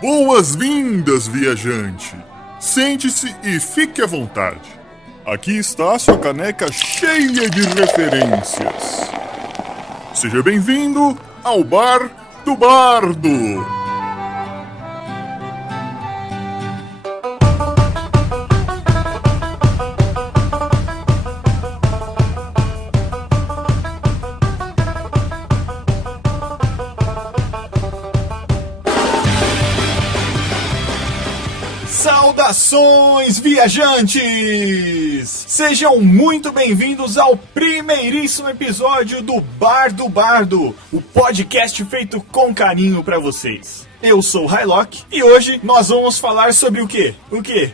Boas-vindas, viajante! Sente-se e fique à vontade. Aqui está a sua caneca cheia de referências. Seja bem-vindo ao Bar do Bardo! Saudações, viajantes! Sejam muito bem-vindos ao primeiríssimo episódio do Bar do Bardo, o podcast feito com carinho pra vocês. Eu sou o Hylock e hoje nós vamos falar sobre o quê? O quê?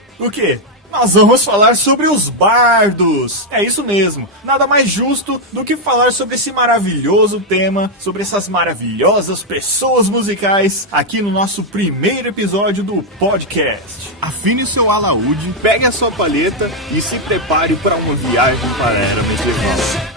Nós vamos falar sobre os bardos. É isso mesmo. Nada mais justo do que falar sobre esse maravilhoso tema, sobre essas maravilhosas pessoas musicais, aqui no nosso primeiro episódio do podcast. Afine o seu alaúde, pegue a sua palheta e se prepare para uma viagem para a era medieval.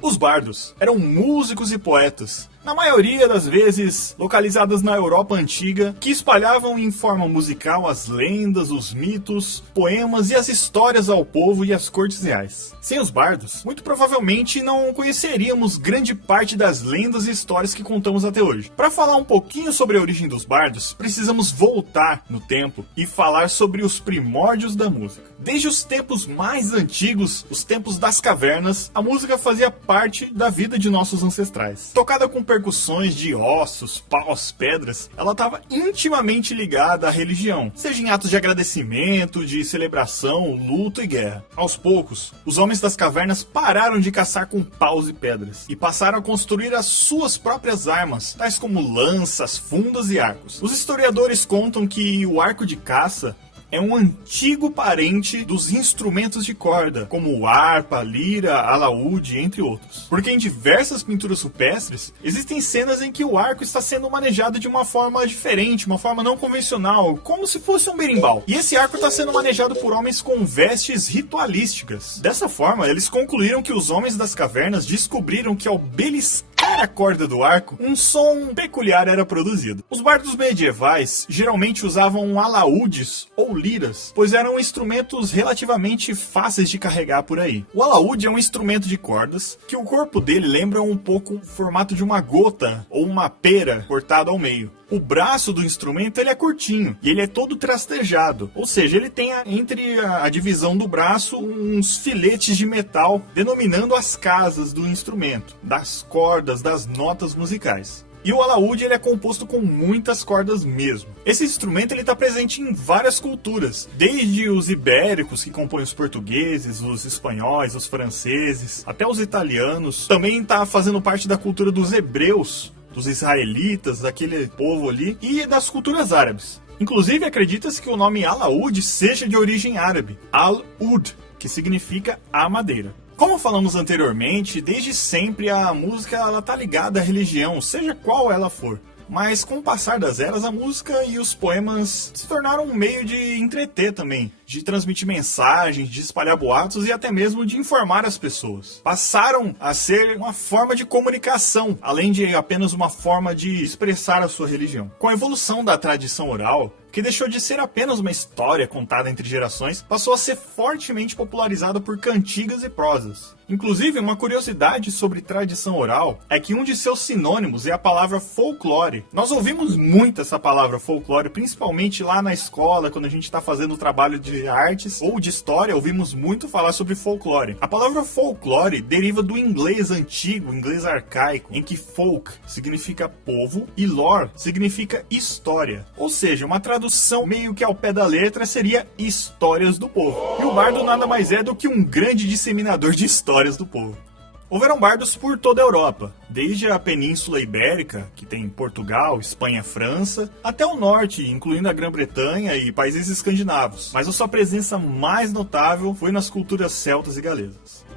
Os bardos eram músicos e poetas, na maioria das vezes localizadas na Europa Antiga, que espalhavam em forma musical as lendas, os mitos, poemas e as histórias ao povo e às cortes reais. Sem os bardos, muito provavelmente não conheceríamos grande parte das lendas e histórias que contamos até hoje. Para falar um pouquinho sobre a origem dos bardos, precisamos voltar no tempo e falar sobre os primórdios da música. Desde os tempos mais antigos, os tempos das cavernas, a música fazia parte da vida de nossos ancestrais. Tocada com percussões de ossos, paus, pedras, ela estava intimamente ligada à religião, seja em atos de agradecimento, de celebração, luto e guerra. Aos poucos, os homens das cavernas pararam de caçar com paus e pedras e passaram a construir as suas próprias armas, tais como lanças, fundas e arcos. Os historiadores contam que o arco de caça é um antigo parente dos instrumentos de corda, como harpa, lira, alaúde, entre outros. Porque em diversas pinturas rupestres, existem cenas em que o arco está sendo manejado de uma forma diferente, uma forma não convencional, como se fosse um berimbau. E esse arco está sendo manejado por homens com vestes ritualísticas. Dessa forma, eles concluíram que os homens das cavernas descobriram que ao beliscar a corda do arco, um som peculiar era produzido. Os bardos medievais geralmente usavam alaúdes ou liras, pois eram instrumentos relativamente fáceis de carregar por aí. O alaúde é um instrumento de cordas que o corpo dele lembra um pouco o formato de uma gota ou uma pera cortada ao meio. O braço do instrumento ele é curtinho e ele é todo trastejado, ou seja, ele tem entre a divisão do braço uns filetes de metal denominando as casas do instrumento, das cordas, das notas musicais. E o alaúde ele é composto com muitas cordas mesmo. Esse instrumento está presente em várias culturas, desde os ibéricos, que compõem os portugueses, os espanhóis, os franceses, até os italianos. Também está fazendo parte da cultura dos hebreus, dos israelitas, daquele povo ali, e das culturas árabes. Inclusive, acredita-se que o nome alaúde seja de origem árabe, al-ud, que significa a madeira. Como falamos anteriormente, desde sempre a música está ligada à religião, seja qual ela for. Mas com o passar das eras, a música e os poemas se tornaram um meio de entreter também, de transmitir mensagens, de espalhar boatos e até mesmo de informar as pessoas. Passaram a ser uma forma de comunicação, além de apenas uma forma de expressar a sua religião. Com a evolução da tradição oral, que deixou de ser apenas uma história contada entre gerações, passou a ser fortemente popularizada por cantigas e prosas. Inclusive, uma curiosidade sobre tradição oral é que um de seus sinônimos é a palavra folclore. Nós ouvimos muito essa palavra folclore, principalmente lá na escola, quando a gente está fazendo o trabalho de artes ou de história, ouvimos muito falar sobre folclore. A palavra folclore deriva do inglês antigo, inglês arcaico, em que folk significa povo e lore significa história. Ou seja, uma tradução meio que ao pé da letra seria histórias do povo. E o bardo nada mais é do que um grande disseminador de histórias do povo. Houveram bardos por toda a Europa, desde a Península Ibérica, que tem Portugal, Espanha, França, até o norte, incluindo a Grã-Bretanha e países escandinavos. Mas a sua presença mais notável foi nas culturas celtas e galesas.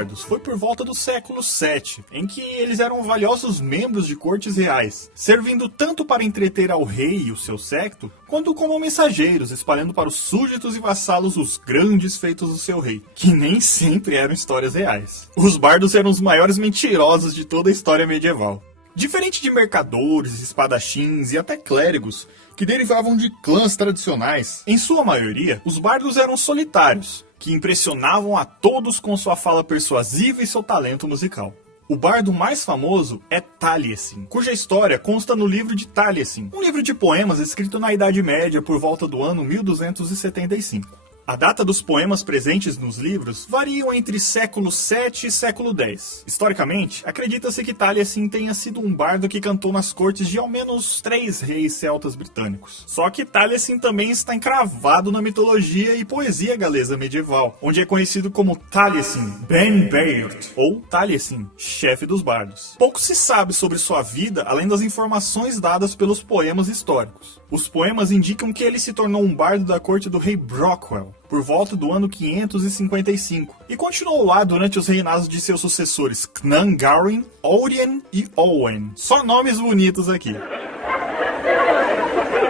bardos foi por volta do século VII, em que eles eram valiosos membros de cortes reais, servindo tanto para entreter ao rei e o seu séquito, quanto como mensageiros, espalhando para os súditos e vassalos os grandes feitos do seu rei, que nem sempre eram histórias reais. Os bardos eram os maiores mentirosos de toda a história medieval. Diferente de mercadores, espadachins e até clérigos, que derivavam de clãs tradicionais, em sua maioria, os bardos eram solitários, que impressionavam a todos com sua fala persuasiva e seu talento musical. O bardo mais famoso é Taliesin, cuja história consta no livro de Taliesin, um livro de poemas escrito na Idade Média por volta do ano 1275. A data dos poemas presentes nos livros variam entre século VII e século X. Historicamente, acredita-se que Taliesin tenha sido um bardo que cantou nas cortes de ao menos 3 reis celtas britânicos. Só que Taliesin também está encravado na mitologia e poesia galesa medieval, onde é conhecido como Taliesin Ben Beird, ou Taliesin, chefe dos bardos. Pouco se sabe sobre sua vida, além das informações dadas pelos poemas históricos. Os poemas indicam que ele se tornou um bardo da corte do rei Brockwell, por volta do ano 555, e continuou lá durante os reinados de seus sucessores Cnangarin, Orien e Owen. Só nomes bonitos aqui.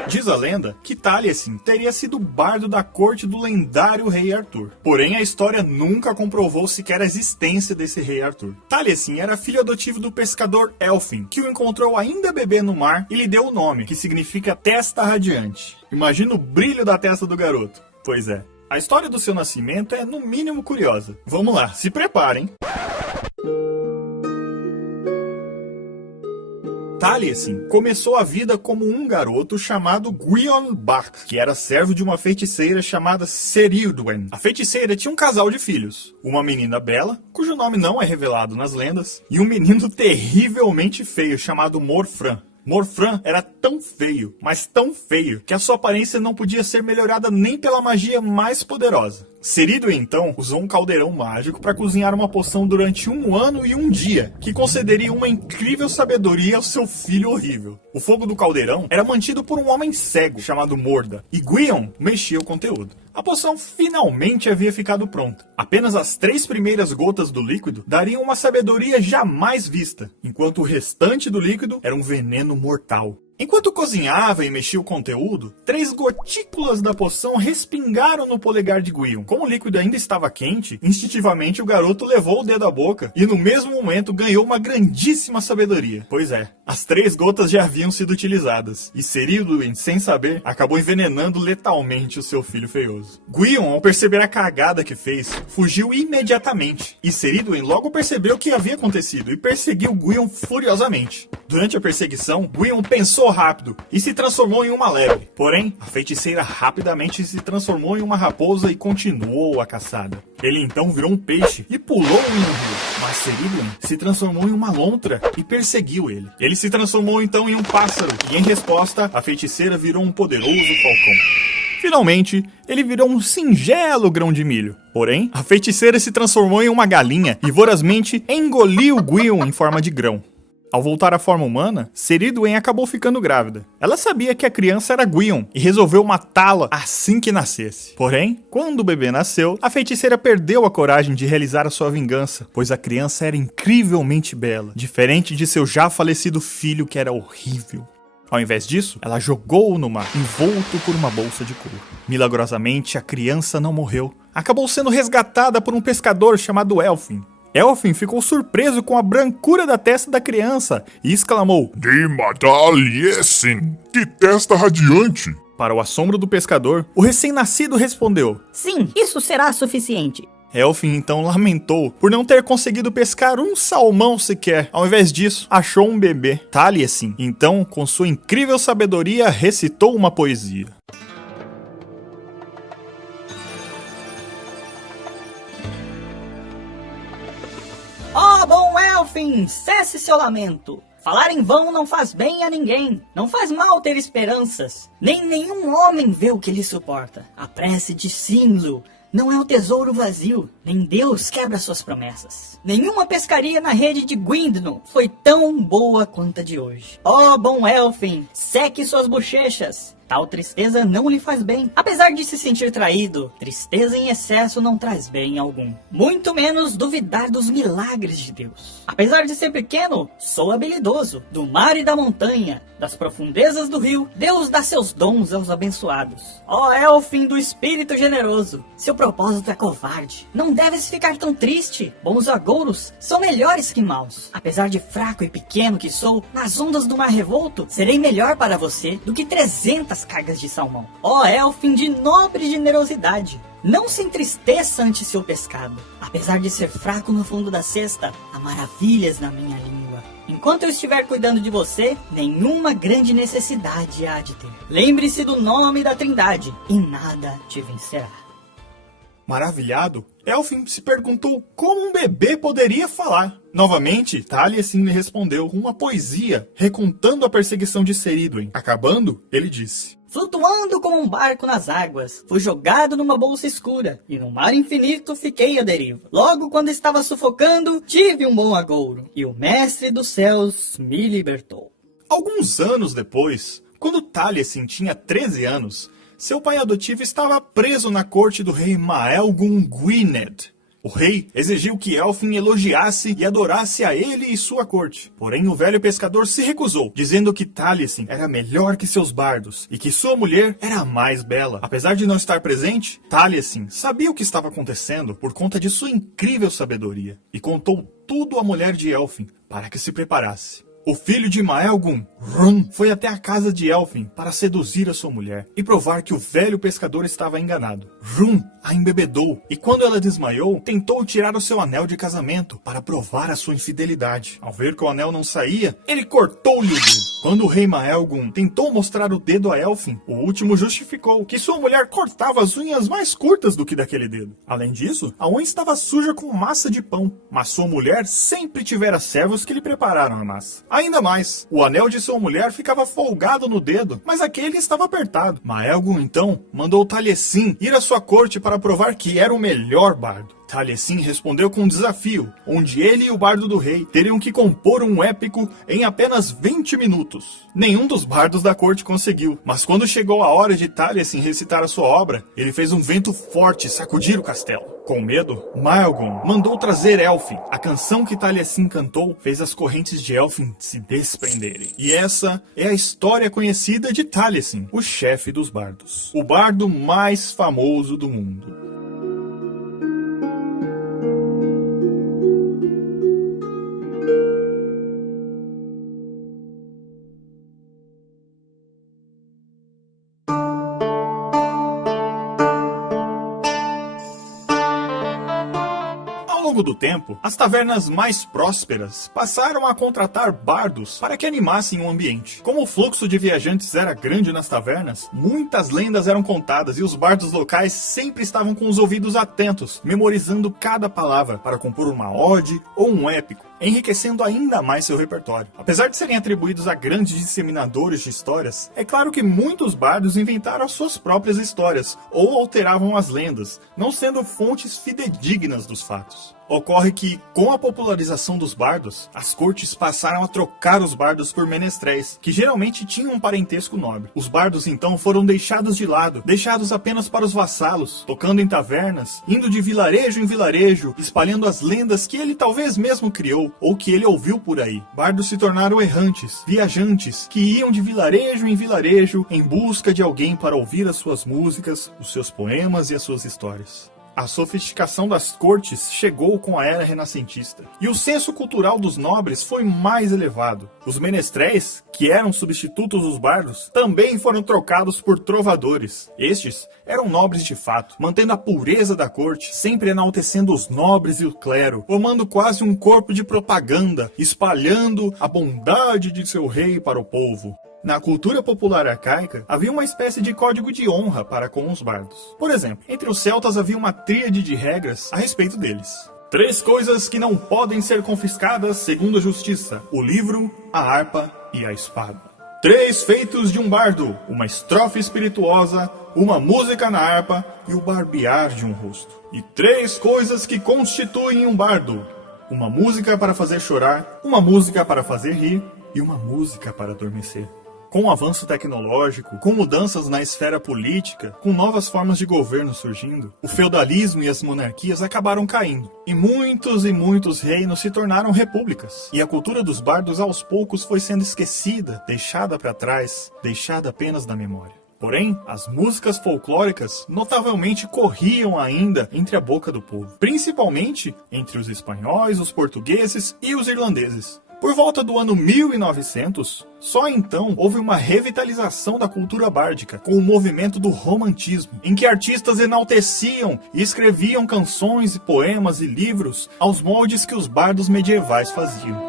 Diz a lenda que Taliesin teria sido bardo da corte do lendário rei Arthur. Porém, a história nunca comprovou sequer a existência desse rei Arthur. Taliesin era filho adotivo do pescador Elfin, que o encontrou ainda bebê no mar e lhe deu o nome, que significa testa radiante. Imagina o brilho da testa do garoto. Pois é. A história do seu nascimento é, no mínimo, curiosa. Vamos lá, se preparem. Taliesin começou a vida como um garoto chamado Gwion Bach, que era servo de uma feiticeira chamada Ceridwen. A feiticeira tinha um casal de filhos, uma menina bela, cujo nome não é revelado nas lendas, e um menino terrivelmente feio chamado Morfran. Morfran era tão feio, mas tão feio, que a sua aparência não podia ser melhorada nem pela magia mais poderosa. Ceridwen, então, usou um caldeirão mágico para cozinhar uma poção durante 1 ano e 1 dia, que concederia uma incrível sabedoria ao seu filho horrível. O fogo do caldeirão era mantido por um homem cego, chamado Morda, e Gwion mexia o conteúdo. A poção finalmente havia ficado pronta. Apenas as 3 primeiras gotas do líquido dariam uma sabedoria jamais vista, enquanto o restante do líquido era um veneno mortal. Enquanto cozinhava e mexia o conteúdo, 3 gotículas da poção respingaram no polegar de Gwion. Como o líquido ainda estava quente, instintivamente o garoto levou o dedo à boca e no mesmo momento ganhou uma grandíssima sabedoria. Pois é, as 3 gotas já haviam sido utilizadas, e Ceridwen, sem saber, acabou envenenando letalmente o seu filho feioso. Gwion, ao perceber a cagada que fez, fugiu imediatamente, e Ceridwen logo percebeu o que havia acontecido e perseguiu Gwion furiosamente. Durante a perseguição, Gwion pensou rápido e se transformou em uma lebre. Porém, a feiticeira rapidamente se transformou em uma raposa e continuou a caçada. Ele então virou um peixe e pulou em um rio. Mas Ceridwen se transformou em uma lontra e perseguiu ele. Ele se transformou então em um pássaro e, em resposta, a feiticeira virou um poderoso falcão. Finalmente, ele virou um singelo grão de milho. Porém, a feiticeira se transformou em uma galinha e vorazmente engoliu Gwion em forma de grão. Ao voltar à forma humana, Ceridwen acabou ficando grávida. Ela sabia que a criança era Gwion e resolveu matá-la assim que nascesse. Porém, quando o bebê nasceu, a feiticeira perdeu a coragem de realizar a sua vingança, pois a criança era incrivelmente bela, diferente de seu já falecido filho que era horrível. Ao invés disso, ela jogou-o no mar, envolto por uma bolsa de couro. Milagrosamente, a criança não morreu. Acabou sendo resgatada por um pescador chamado Elfin. Elfin ficou surpreso com a brancura da testa da criança e exclamou: "Dima Taliesin, que testa radiante!" Para o assombro do pescador, o recém-nascido respondeu: "Sim, isso será suficiente." Elfin então lamentou por não ter conseguido pescar um salmão sequer. Ao invés disso, achou um bebê. Taliesin, então, com sua incrível sabedoria, recitou uma poesia. Ó bom Elfin, cesse seu lamento. Falar em vão não faz bem a ninguém. Não faz mal ter esperanças. Nem nenhum homem vê o que lhe suporta. A prece de Sinlo não é o tesouro vazio. Nem Deus quebra suas promessas. Nenhuma pescaria na rede de Gwyndno foi tão boa quanto a de hoje. Ó bom Elfin, seque suas bochechas. Tal tristeza não lhe faz bem. Apesar de se sentir traído, tristeza em excesso não traz bem algum. Muito menos duvidar dos milagres de Deus. Apesar de ser pequeno, sou habilidoso. Do mar e da montanha, das profundezas do rio, Deus dá seus dons aos abençoados. Ó Elfin do espírito generoso, seu propósito é covarde. Não deves ficar tão triste. Bons agouros são melhores que maus. Apesar de fraco e pequeno que sou, nas ondas do mar revolto, serei melhor para você do que 300 cargas de salmão. Ó Elfin de nobre generosidade, não se entristeça ante seu pescado. Apesar de ser fraco no fundo da cesta, há maravilhas na minha língua. Enquanto eu estiver cuidando de você, nenhuma grande necessidade há de ter. Lembre-se do nome da Trindade e nada te vencerá. Maravilhado, Elfin se perguntou como um bebê poderia falar. Novamente, Taliesin lhe respondeu com uma poesia, recontando a perseguição de Ceridwen. Acabando, ele disse: Flutuando como um barco nas águas, fui jogado numa bolsa escura, e no mar infinito fiquei à deriva. Logo quando estava sufocando, tive um bom agouro, e o mestre dos céus me libertou. Alguns anos depois, quando Taliesin tinha 13 anos, seu pai adotivo estava preso na corte do rei Maelgwn Gwynedd. O rei exigiu que Elfin elogiasse e adorasse a ele e sua corte. Porém, o velho pescador se recusou, dizendo que Taliesin era melhor que seus bardos e que sua mulher era a mais bela. Apesar de não estar presente, Taliesin sabia o que estava acontecendo por conta de sua incrível sabedoria e contou tudo à mulher de Elfin para que se preparasse. O filho de Maelgwn, Rhun, foi até a casa de Elfin para seduzir a sua mulher e provar que o velho pescador estava enganado. Rhun a embebedou e quando ela desmaiou, tentou tirar o seu anel de casamento para provar a sua infidelidade. Ao ver que o anel não saía, ele cortou-lhe o dedo. Quando o rei Maelgwn tentou mostrar o dedo a Elfin, o último justificou que sua mulher cortava as unhas mais curtas do que daquele dedo. Além disso, a unha estava suja com massa de pão, mas sua mulher sempre tivera servos que lhe prepararam a massa. Ainda mais, o anel de sua mulher ficava folgado no dedo, mas aquele estava apertado. Maelgwn, então, mandou Taliesin ir à sua corte para provar que era o melhor bardo. Taliesin respondeu com um desafio, onde ele e o bardo do rei teriam que compor um épico em apenas 20 minutos. Nenhum dos bardos da corte conseguiu, mas quando chegou a hora de Taliesin recitar a sua obra, ele fez um vento forte sacudir o castelo. Com medo, Maelgwn mandou trazer Elfin. A canção que Taliesin cantou fez as correntes de Elfin se desprenderem. E essa é a história conhecida de Taliesin, o chefe dos bardos. O bardo mais famoso do mundo. Ao longo do tempo, as tavernas mais prósperas passaram a contratar bardos para que animassem o ambiente. Como o fluxo de viajantes era grande nas tavernas, muitas lendas eram contadas e os bardos locais sempre estavam com os ouvidos atentos, memorizando cada palavra para compor uma ode ou um épico, enriquecendo ainda mais seu repertório. Apesar de serem atribuídos a grandes disseminadores de histórias, é claro que muitos bardos inventaram as suas próprias histórias ou alteravam as lendas, não sendo fontes fidedignas dos fatos. Ocorre que, com a popularização dos bardos, as cortes passaram a trocar os bardos por menestréis, que geralmente tinham um parentesco nobre. Os bardos então foram deixados de lado, deixados apenas para os vassalos, tocando em tavernas, indo de vilarejo em vilarejo, espalhando as lendas que ele talvez mesmo criou, ou que ele ouviu por aí. Bardos se tornaram errantes, viajantes, que iam de vilarejo em vilarejo em busca de alguém para ouvir as suas músicas, os seus poemas e as suas histórias. A sofisticação das cortes chegou com a era renascentista, e o senso cultural dos nobres foi mais elevado. Os menestréis, que eram substitutos dos bardos, também foram trocados por trovadores. Estes eram nobres de fato, mantendo a pureza da corte, sempre enaltecendo os nobres e o clero, formando quase um corpo de propaganda, espalhando a bondade de seu rei para o povo. Na cultura popular arcaica, havia uma espécie de código de honra para com os bardos. Por exemplo, entre os celtas havia uma tríade de regras a respeito deles. 3 coisas que não podem ser confiscadas segundo a justiça: o livro, a harpa e a espada. 3 feitos de um bardo: uma estrofe espirituosa, uma música na harpa e o barbear de um rosto. E 3 coisas que constituem um bardo: uma música para fazer chorar, uma música para fazer rir e uma música para adormecer. Com o avanço tecnológico, com mudanças na esfera política, com novas formas de governo surgindo, o feudalismo e as monarquias acabaram caindo. E muitos reinos se tornaram repúblicas. E a cultura dos bardos aos poucos foi sendo esquecida, deixada para trás, deixada apenas na memória. Porém, as músicas folclóricas notavelmente corriam ainda entre a boca do povo, principalmente entre os espanhóis, os portugueses e os irlandeses. Por volta do ano 1900, só então houve uma revitalização da cultura bárdica, com o movimento do romantismo, em que artistas enalteciam e escreviam canções e poemas e livros aos moldes que os bardos medievais faziam.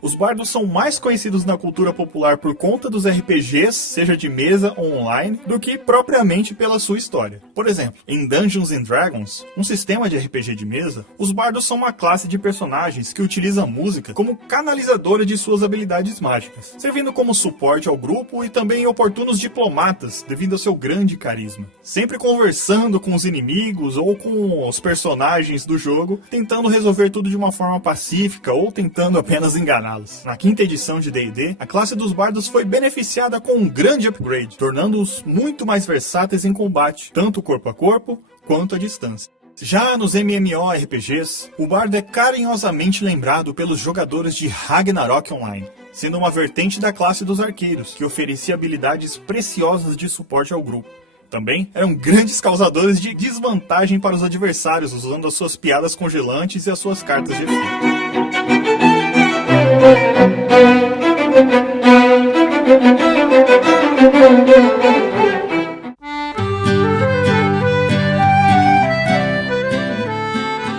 Os bardos são mais conhecidos na cultura popular por conta dos RPGs, seja de mesa ou online, do que propriamente pela sua história. Por exemplo, em Dungeons & Dragons, um sistema de RPG de mesa, os bardos são uma classe de personagens que utiliza a música como canalizadora de suas habilidades mágicas, servindo como suporte ao grupo e também oportunos diplomatas devido ao seu grande carisma. Sempre conversando com os inimigos ou com os personagens do jogo, tentando resolver tudo de uma forma pacífica ou tentando apenas enganá-los. Na quinta edição de D&D, a classe dos bardos foi beneficiada com um grande upgrade, tornando-os muito mais versáteis em combate, tanto corpo a corpo quanto à distância. Já nos MMORPGs, o bardo é carinhosamente lembrado pelos jogadores de Ragnarok Online, sendo uma vertente da classe dos arqueiros, que oferecia habilidades preciosas de suporte ao grupo. Também eram grandes causadores de desvantagem para os adversários, usando as suas piadas congelantes e as suas cartas de efeito.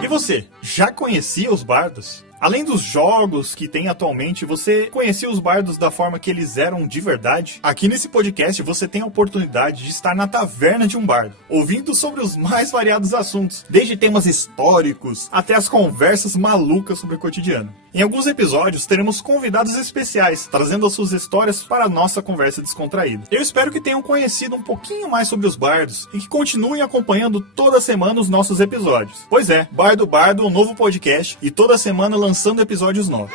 E você, já conhecia os bardos? Além dos jogos que tem atualmente, você conhecia os bardos da forma que eles eram de verdade? Aqui nesse podcast você tem a oportunidade de estar na taverna de um bardo, ouvindo sobre os mais variados assuntos, desde temas históricos até as conversas malucas sobre o cotidiano. Em alguns episódios teremos convidados especiais, trazendo as suas histórias para a nossa conversa descontraída. Eu espero que tenham conhecido um pouquinho mais sobre os bardos e que continuem acompanhando toda semana os nossos episódios. Pois é, Bardo Bardo, um novo podcast e toda semana lançando episódios novos.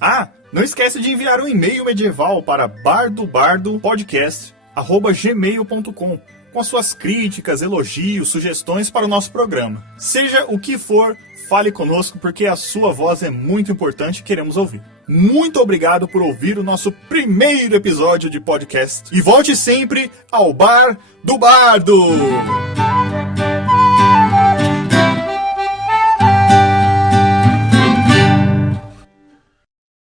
Ah, não esquece de enviar um e-mail medieval para bardobardopodcast@gmail.com com as suas críticas, elogios, sugestões para o nosso programa. Seja o que for, fale conosco porque a sua voz é muito importante e queremos ouvir. Muito obrigado por ouvir o nosso primeiro episódio de podcast e volte sempre ao Bar do Bardo!